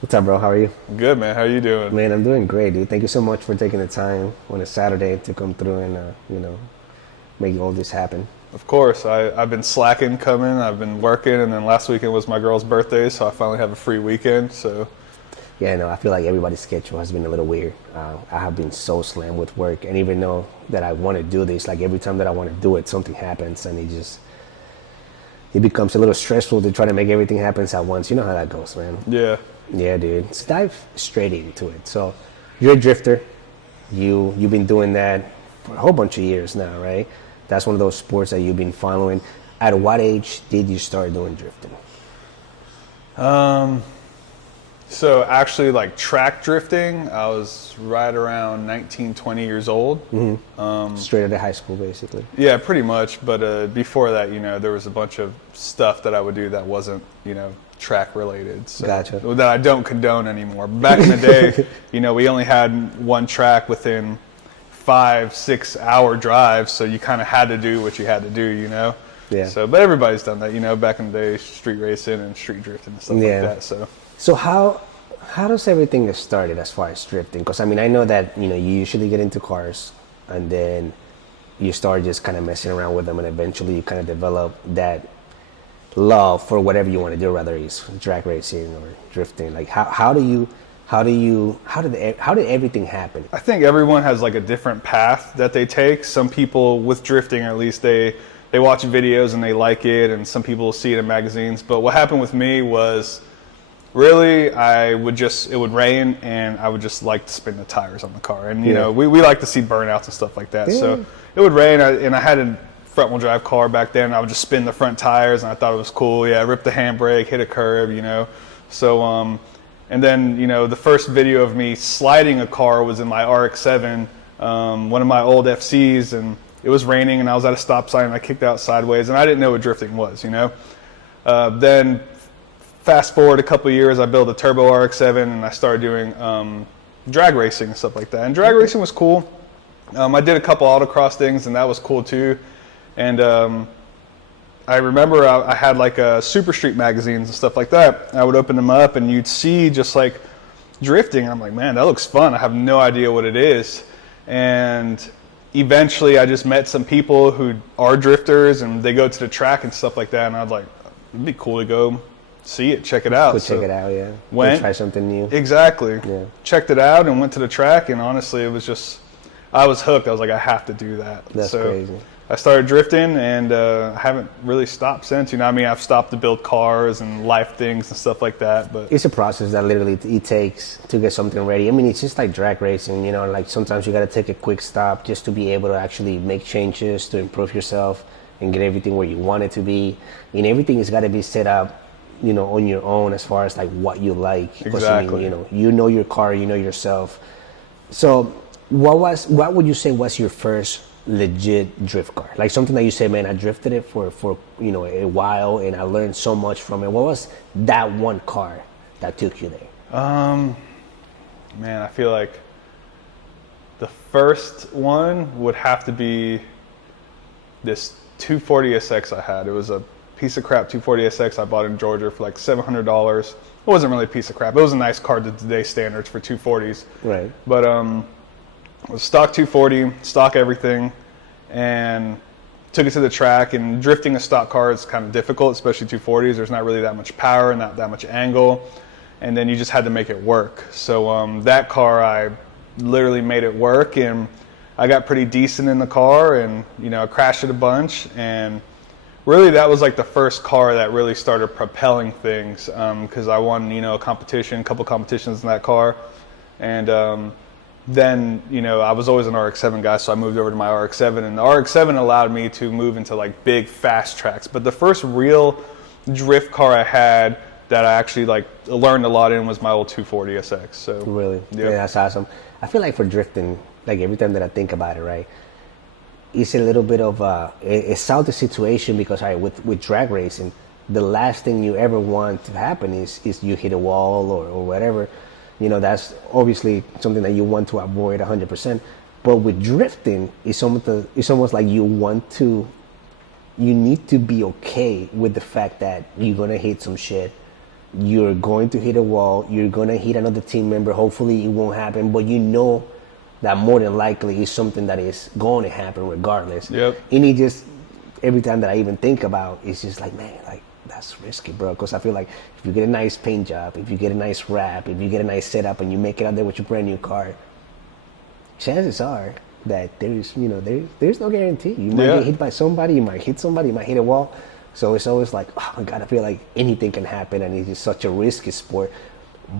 What's up, bro? How are you? Good, man. How you doing? Man, I'm doing great, dude. Thank you so much for taking the time on a Saturday to come through and, make all this happen. Of course. I've been slacking coming. I've been working, and then last weekend was my girl's birthday, so I finally have a free weekend. So, Yeah, no, I feel like everybody's schedule has been a little weird. I have been so slammed with work, and even though that I want to do this, like every time that I want to do it, something happens, and it becomes a little stressful to try to make everything happen at once. You know how that goes, man. yeah. Yeah, dude. Let's dive straight into it. So, you're a drifter. You've been doing that for a whole bunch of years now, right? That's one of those sports that you've been following. At what age did you start doing drifting? So actually, like track drifting, I was right around 19, 20 years old. Straight out of high school, basically. Yeah, pretty much. But before that, there was a bunch of stuff that I would do that wasn't, track related. So, Gotcha. that I don't condone anymore. Back in the day, we only had one track within 5-6 hour drives, so you kind of had to do what you had to do. Yeah. So, but everybody's done that, back in the day, street racing and street drifting and stuff like that. So how does everything get started as far as drifting? Because I know that you usually get into cars, and then you start just kind of messing around with them, and eventually you kind of develop that love for whatever you want to do, whether it's drag racing or drifting. Like how did everything happen? I think everyone has like a different path that they take. Some people with drifting, at least they watch videos and they like it, and some people see it in magazines. But what happened with me was really it would rain and I would just like to spin the tires on the car. And we like to see burnouts and stuff like that. Yeah. So it would rain and I had a front wheel drive car back then. I would just spin the front tires and I thought it was cool. Yeah, rip the handbrake, hit a curb, So and then, the first video of me sliding a car was in my RX-7, one of my old FCs, and it was raining and I was at a stop sign and I kicked out sideways and I didn't know what drifting was, Then fast forward a couple of years, I built a turbo RX-7 and I started doing drag racing and stuff like that. And drag racing was cool. I did a couple autocross things and that was cool too. And I remember I had like Super Street magazines and stuff like that. I would open them up and you'd see just like drifting. I'm like, man, that looks fun. I have no idea what it is. And eventually I just met some people who are drifters and they go to the track and stuff like that. And I was like, it'd be cool to go see it, check it out. Check it out, yeah. Went, try something new. Exactly. Yeah. Checked it out and went to the track. And honestly, it was just, I was hooked. I was like, I have to do that. That's crazy. I started drifting and I haven't really stopped since. I've stopped to build cars and life things and stuff like that. But it's a process that literally it takes to get something ready. It's just like drag racing, like sometimes you got to take a quick stop just to be able to actually make changes to improve yourself and get everything where you want it to be. And everything has got to be set up, on your own as far as like what you like. Exactly. You know your car, you know yourself. So what would you say was your first legit drift car, like something that you say, man, I drifted it for a while and I learned so much from it? What was that one car that took you there? Man, I feel like the first one would have to be this 240SX I had. It was a piece of crap 240SX I bought in Georgia for like $700. It wasn't really a piece of crap. It was a nice car to today's standards for 240s. Right. But it was stock 240, stock everything, and took it to the track. And drifting a stock car is kind of difficult, especially 240s. There's not really that much power and not that much angle, and then you just had to make it work. So that car, I literally made it work, and I got pretty decent in the car, and I crashed it a bunch. And really, that was like the first car that really started propelling things, because I won a couple competitions in that car, and then, I was always an RX-7 guy, so I moved over to my RX-7, and the RX-7 allowed me to move into like big fast tracks. But the first real drift car I had that I actually like learned a lot in was my old 240SX. So really, yeah, that's awesome. I feel like for drifting, like every time that I think about it, right, it's a little bit of a salty situation because with drag racing, the last thing you ever want to happen is you hit a wall or whatever. That's obviously something that you want to avoid 100%. But with drifting, it's almost like you need to be okay with the fact that you're gonna hit some shit, you're going to hit a wall, you're going to hit another team member. Hopefully it won't happen, but you know that more than likely is something that is going to happen regardless. Yep. And it just, every time that I even think about, it's just like, man, like, that's risky, bro. Because I feel like if you get a nice paint job, if you get a nice wrap, if you get a nice setup, and you make it out there with your brand new car, chances are that there's no guarantee. You might get hit by somebody, you might hit somebody, you might hit a wall. So it's always like, oh God, I feel like anything can happen, and it's just such a risky sport.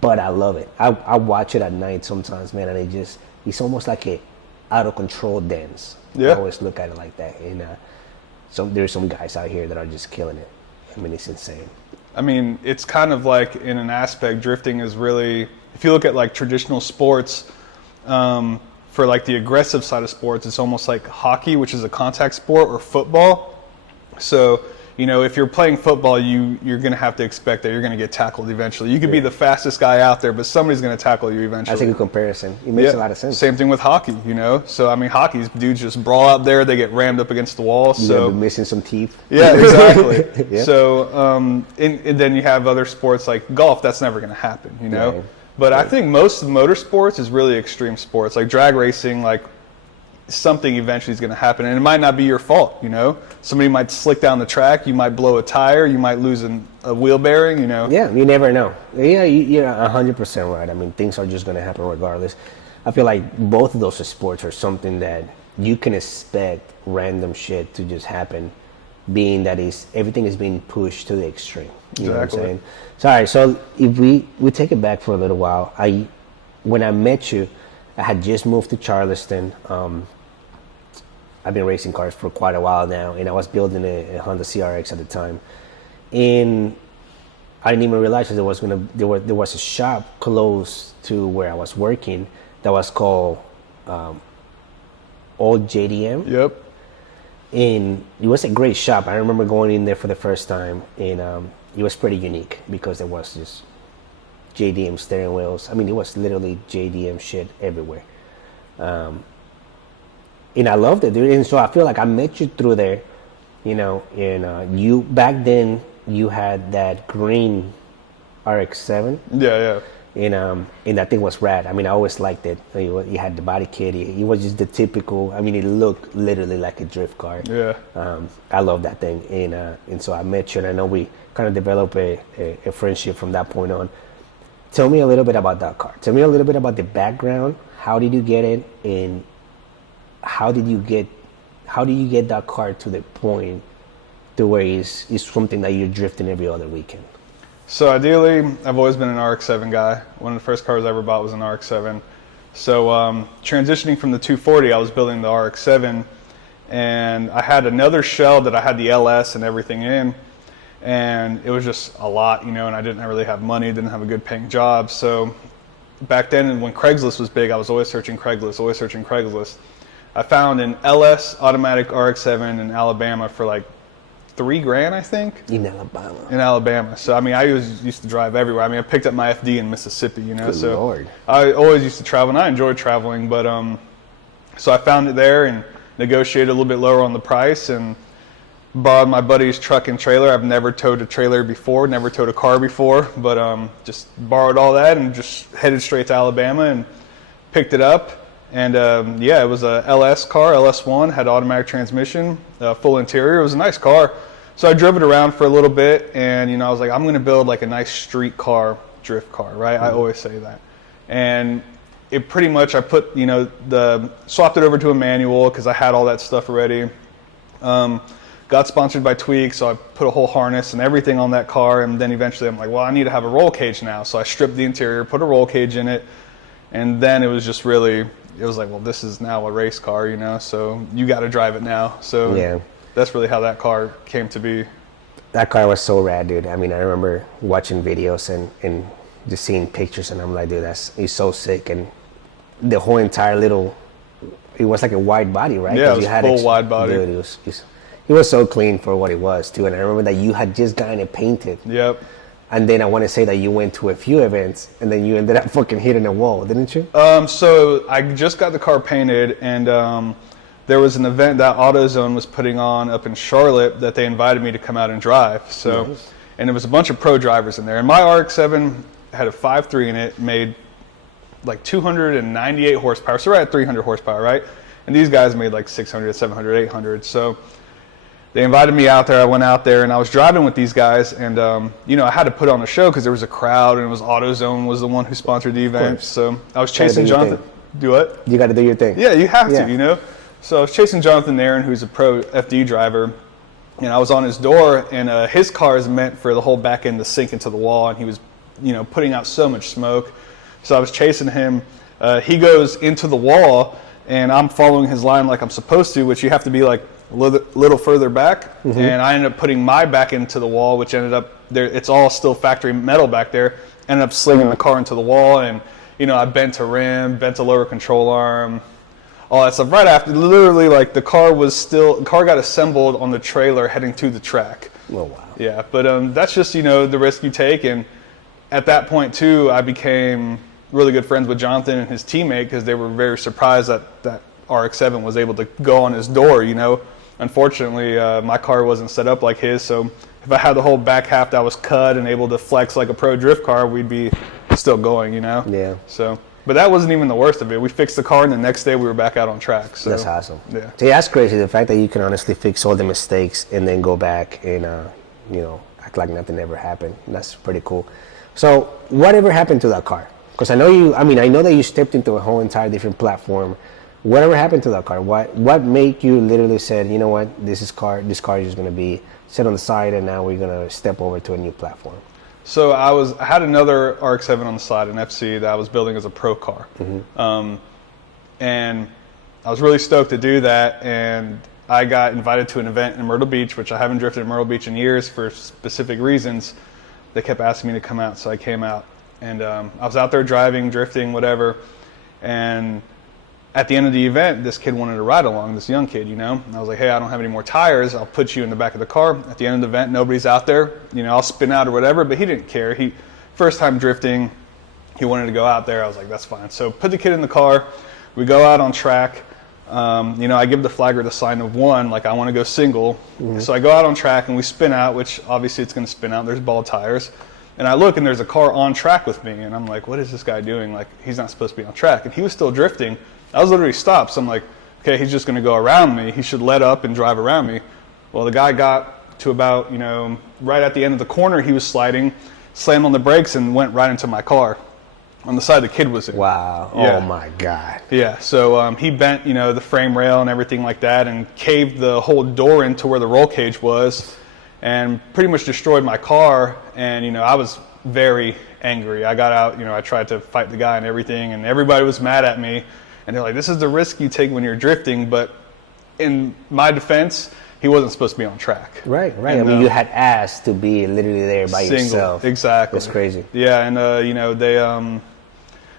But I love it. I watch it at night sometimes, man, and it's almost like a out of control dance. Yeah. I always look at it like that. And there's some guys out here that are just killing it. I mean, it's insane. I mean, it's kind of like, in an aspect, drifting is really, if you look at like traditional sports, for like the aggressive side of sports, it's almost like hockey, which is a contact sport, or football. So, you know, if you're playing football, you're going to have to expect that you're going to get tackled eventually. You could be the fastest guy out there, but somebody's going to tackle you eventually. That's a good comparison. It makes a lot of sense. Same thing with hockey, you know. So, I mean, hockey's dudes just brawl out there. They get rammed up against the wall. So missing some teeth. Yeah, exactly. Yeah. So, and then you have other sports like golf. That's never going to happen, you know. Yeah. But I think most of motorsports is really extreme sports, like drag racing. Like, something eventually is going to happen, and it might not be your fault, you know. Somebody might slick down the track, you might blow a tire, you might lose a wheel bearing, you know. Yeah, you never know. Yeah, you're 100% right. I mean, things are just going to happen regardless. I feel like both of those sports are something that you can expect random shit to just happen, being that everything is being pushed to the extreme. You know what I'm saying? So, all right, so if we take it back for a little while, when I met you, I had just moved to Charleston. I've been racing cars for quite a while now, and I was building a Honda CRX at the time. And I didn't even realize that there was a shop close to where I was working that was called Old JDM. Yep. And it was a great shop. I remember going in there for the first time, and it was pretty unique because there was just JDM steering wheels. I mean, it was literally JDM shit everywhere. And I loved it, dude. And so I feel like I met you through there, you know, and you, back then, you had that green RX-7. Yeah. And that thing was rad. I mean, I always liked it. It had the body kit. It was just the typical, I mean, it looked literally like a drift car. Yeah. I love that thing. And so I met you, and I know we kind of developed a friendship from that point on. Tell me a little bit about that car. Tell me a little bit about the background. How did you get it? And how do you get that car to the point to where it's something that you're drifting every other weekend? So ideally, I've always been an RX-7 guy. One of the first cars I ever bought was an RX-7. So transitioning from the 240, I was building the RX-7, and I had another shell that I had the LS and everything in, and it was just a lot, you know, and I didn't really have money, didn't have a good paying job. So back then, when Craigslist was big, I was always searching Craigslist. I found an LS automatic RX-7 in Alabama for like $3,000, I think. In Alabama. So, I mean, I used to drive everywhere. I mean, I picked up my FD in Mississippi, you know. Good Lord. I always used to travel, and I enjoyed traveling. But so I found it there and negotiated a little bit lower on the price and borrowed my buddy's truck and trailer. I've never towed a trailer before, never towed a car before, but just borrowed all that and just headed straight to Alabama and picked it up. And yeah, it was a LS car, LS1, had automatic transmission, full interior. It was a nice car. So I drove it around for a little bit, and, you know, I was like, I'm going to build like a nice street car, drift car, right? Mm-hmm. I always say that. And it pretty much, I put, you know, swapped it over to a manual because I had all that stuff already. Got sponsored by Tweak, so I put a whole harness and everything on that car, and then eventually I'm like, well, I need to have a roll cage now. So I stripped the interior, put a roll cage in it, and then it was just really, it was like, well, this is now a race car, you know, so you got to drive it now. So yeah, that's really how that car came to be. That car was so rad, dude. I mean, I remember watching videos and just seeing pictures, and I'm like, dude, it's so sick. And the whole entire it was like a wide body, right? Yeah, it was full wide body. Dude, it was so clean for what it was, too. And I remember that you had just gotten it painted. Yep. And then I want to say that you went to a few events, and then you ended up fucking hitting a wall, didn't you? So I just got the car painted, and there was an event that AutoZone was putting on up in Charlotte that they invited me to come out and drive. So, nice. and there was a bunch of pro drivers in there. And my RX-7 had a 5.3 in it, made like 298 horsepower. So we're at 300 horsepower, right? And these guys made like 600, 700, 800. So they invited me out there. I went out there and I was driving with these guys, and I had to put on a show because there was a crowd, and it was AutoZone was the one who sponsored the event. So I was chasing Jonathan. Do what? You got to do your thing. Yeah, you have to, So I was chasing Jonathan Aaron, who's a pro FD driver, and I was on his door, and his car is meant for the whole back end to sink into the wall, and he was, putting out so much smoke. So I was chasing him. He goes into the wall, and I'm following his line like I'm supposed to, which you have to be like a little further back. Mm-hmm. And I ended up putting my back into the wall, which ended up there. It's all still factory metal back there. Ended up slinging the car into the wall, and I bent a rim, bent a lower control arm, all that stuff. Right after, literally, like the car got assembled on the trailer heading to the track. Oh wow. Yeah, but that's just the risk you take, and at that point too, I became really good friends with Jonathan and his teammate because they were very surprised that RX-7 was able to go on his door. Unfortunately, my car wasn't set up like his, so if I had the whole back half that was cut and able to flex like a pro drift car, we'd be still going. Yeah. So, but that wasn't even the worst of it. We fixed the car, and the next day we were back out on track. So that's awesome. Yeah. So that's crazy. The fact that you can honestly fix all the mistakes and then go back and act like nothing ever happened. That's pretty cool. So whatever happened to that car? Because I know that you stepped into a whole entire different platform. Whatever happened to that car? What made you literally said, you know what, this car is just going to be set on the side, and now we're going to step over to a new platform? So I had another RX-7 on the side, an FC that I was building as a pro car. Mm-hmm. And I was really stoked to do that, and I got invited to an event in Myrtle Beach, which I haven't drifted in Myrtle Beach in years for specific reasons. They kept asking me to come out, so I came out. And I was out there driving, drifting, whatever. And at the end of the event, this kid wanted to ride along, this young kid, And I was like, hey, I don't have any more tires. I'll put you in the back of the car. At the end of the event, nobody's out there. I'll spin out or whatever. But he didn't care. First time drifting, he wanted to go out there. I was like, that's fine. So put the kid in the car. We go out on track. I give the flagger the sign of 1, like I want to go single. Mm-hmm. So I go out on track and we spin out, which obviously it's going to spin out. There's ball tires. And I look and there's a car on track with me. And I'm like, what is this guy doing? Like, he's not supposed to be on track. And he was still drifting. I was literally stopped. So I'm like, okay, he's just going to go around me. He should let up and drive around me. Well, the guy got to about, right at the end of the corner, he was sliding, slammed on the brakes and went right into my car on the side the kid was in. Wow. Yeah. Oh my God. Yeah. So he bent, the frame rail and everything like that, and caved the whole door into where the roll cage was, and pretty much destroyed my car. And, I was very angry. I got out, I tried to fight the guy and everything, and everybody was mad at me. And they're like, this is the risk you take when you're drifting. But in my defense, he wasn't supposed to be on track. Right. And, you had asked to be literally there by single, yourself. Exactly. That's crazy. Yeah, and,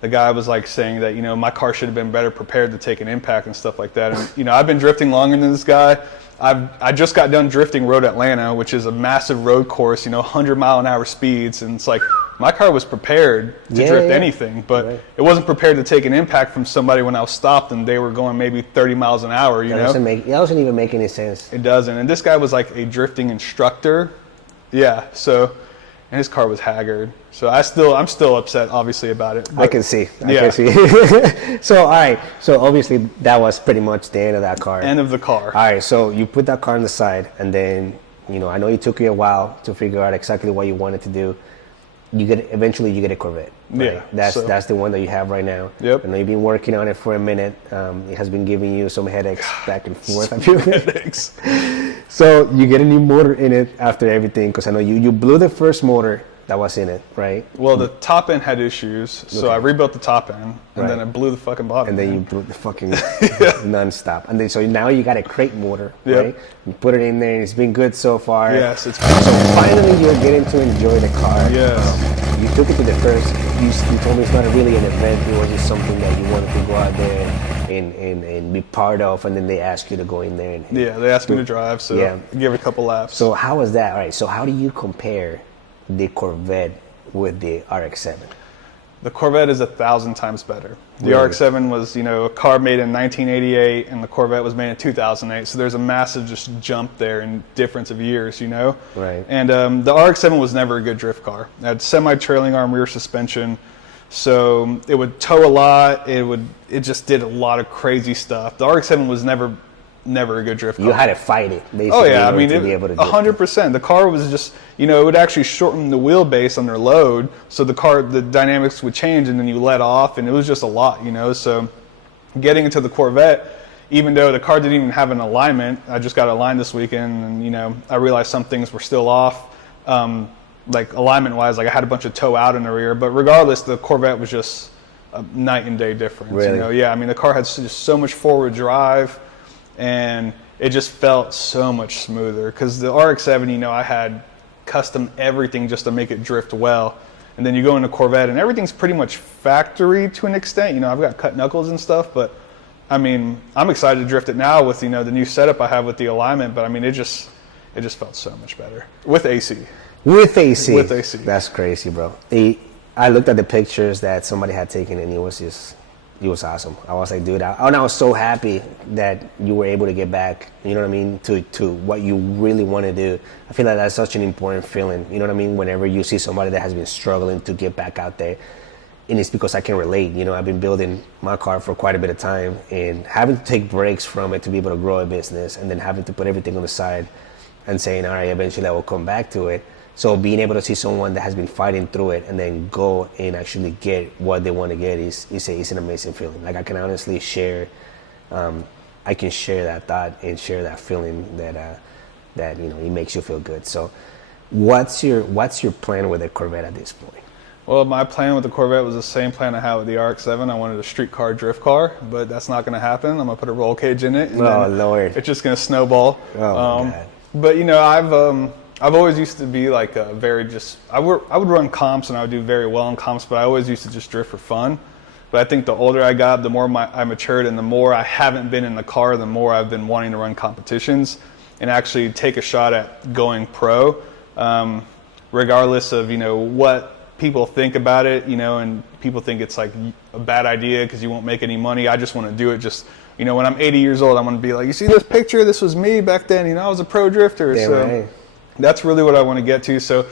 the guy was like saying that, my car should have been better prepared to take an impact and stuff like that. And, I've been drifting longer than this guy. I just got done drifting Road Atlanta, which is a massive road course, 100-mile-an-hour speeds. And it's like, my car was prepared to drift anything, but it wasn't prepared to take an impact from somebody when I was stopped and they were going maybe 30 miles an hour, It doesn't even make any sense. It doesn't. And this guy was like a drifting instructor. Yeah, so, and his car was haggard. So I'm still upset, obviously, about it. I can see. I can see. So, all right. So, obviously, that was pretty much the end of that car. End of the car. All right. So, you put that car on the side, and then, I know it took you a while to figure out exactly what you wanted to do. Eventually you get a Corvette. Right? Yeah. That's the one that you have right now. Yep. I know you've been working on it for a minute. It has been giving you some headaches back and forth. I feel headaches. So you get a new motor in it after everything, because I know you blew the first motor that was in it, right? Well, the top end had issues, so I rebuilt the top end, and then I blew the fucking bottom. And then you blew the fucking nonstop. And then so now you got a crate motor, right? You put it in there, and it's been good so far. Yes, it's so finally you're getting to enjoy the car. Yes. You took it to the first. You told me it's not really an event. It was just something that you wanted to go out there and be part of, and then they asked you to go in there. They asked me to drive, so give it a couple laps. So how was that? All right. So how do you compare the Corvette with the RX-7? The Corvette is 1,000 times better. The Really? RX-7 was, a car made in 1988, and the Corvette was made in 2008. So there's a massive just jump there in difference of years, Right. And the RX-7 was never a good drift car. It had semi-trailing arm rear suspension, so it would tow a lot. It just did a lot of crazy stuff. The RX-7 was never a good drift car. You had to fight it, basically. Oh yeah, in order to be able to 100%. The car was just, it would actually shorten the wheelbase under load, so the dynamics would change, and then you let off, and it was just a lot, So getting into the Corvette, even though the car didn't even have an alignment, I just got aligned this weekend, and I realized some things were still off, like alignment-wise. Like I had a bunch of toe out in the rear, but regardless, the Corvette was just a night and day difference. Really? Yeah, the car had just so much forward drive, and it just felt so much smoother, because the RX-7, I had custom everything just to make it drift well, and then you go into Corvette and everything's pretty much factory to an extent. I've got cut knuckles and stuff, but I'm excited to drift it now with the new setup I have with the alignment. But it just felt so much better with AC. With AC. With AC. That's crazy, bro. I looked at the pictures that somebody had taken, and it was awesome. I was like, dude, I was so happy that you were able to get back, to what you really want to do. I feel like that's such an important feeling, whenever you see somebody that has been struggling to get back out there. And it's because I can relate. I've been building my car for quite a bit of time, and having to take breaks from it to be able to grow a business, and then having to put everything on the side and saying, all right, eventually I will come back to it. So being able to see someone that has been fighting through it and then go and actually get what they want to get is an amazing feeling. Like I can honestly share that thought and share that feeling that it makes you feel good. So what's your plan with the Corvette at this point? Well, my plan with the Corvette was the same plan I had with the RX-7. I wanted a street car drift car, but that's not going to happen. I'm going to put a roll cage in it. And Lord. It's just going to snowball. Oh, my God. But, I've always used to be like I would run comps, and I would do very well in comps, but I always used to just drift for fun. But I think the older I got, the more I matured, and the more I haven't been in the car, the more I've been wanting to run competitions and actually take a shot at going pro, regardless of, what people think about it, and people think it's like a bad idea because you won't make any money. I just want to do it just, when I'm 80 years old, I'm going to be like, you see this picture? This was me back then. I was a pro drifter. Yeah, so right. That's really what I want to get to. So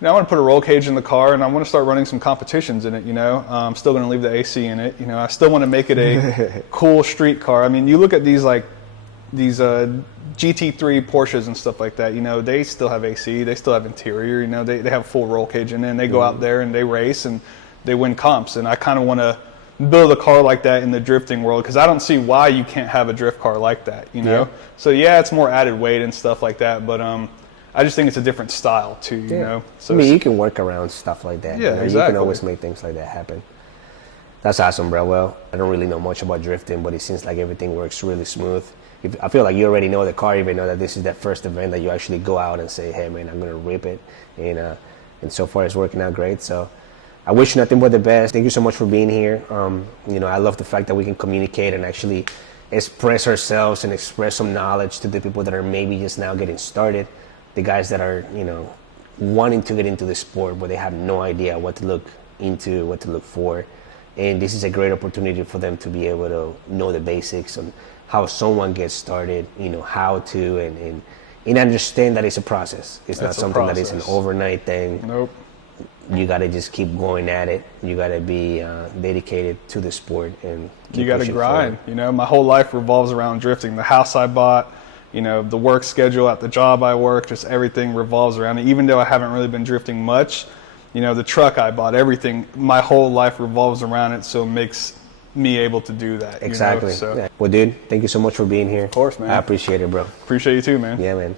I want to put a roll cage in the car, and I want to start running some competitions in it. I'm still going to leave the AC in it. I still want to make it a cool street car. You look at these GT3 Porsches and stuff like that. They still have AC. They still have interior. They have full roll cage in it, and they go out there and they race and they win comps. And I kind of want to build a car like that in the drifting world, because I don't see why you can't have a drift car like that. Yeah. So yeah, it's more added weight and stuff like that, but I just think it's a different style too, So you can work around stuff like that. Yeah, exactly. You can always make things like that happen. That's awesome, bro. Well, I don't really know much about drifting, but it seems like everything works really smooth. I feel like you already know the car, even know that this is that first event that you actually go out and say, hey man, I'm gonna rip it, and so far it's working out great. So I wish you nothing but the best. Thank you so much for being here. I love the fact that we can communicate and actually express ourselves and express some knowledge to the people that are maybe just now getting started. The guys that are, wanting to get into the sport, but they have no idea what to look into, what to look for. And this is a great opportunity for them to be able to know the basics on how someone gets started, how to, and understand that it's a process. It's not something that is an overnight thing. Nope. You got to just keep going at it. You got to be dedicated to the sport and keep you got to pushing grind. forward. My whole life revolves around drifting. The house I bought, the work schedule at the job I work, just everything revolves around it. Even though I haven't really been drifting much, the truck I bought, everything, my whole life revolves around it, so it makes me able to do that. Exactly. So. Yeah. Well, dude, thank you so much for being here. Of course, man. I appreciate it, bro. Appreciate you too, man. Yeah, man.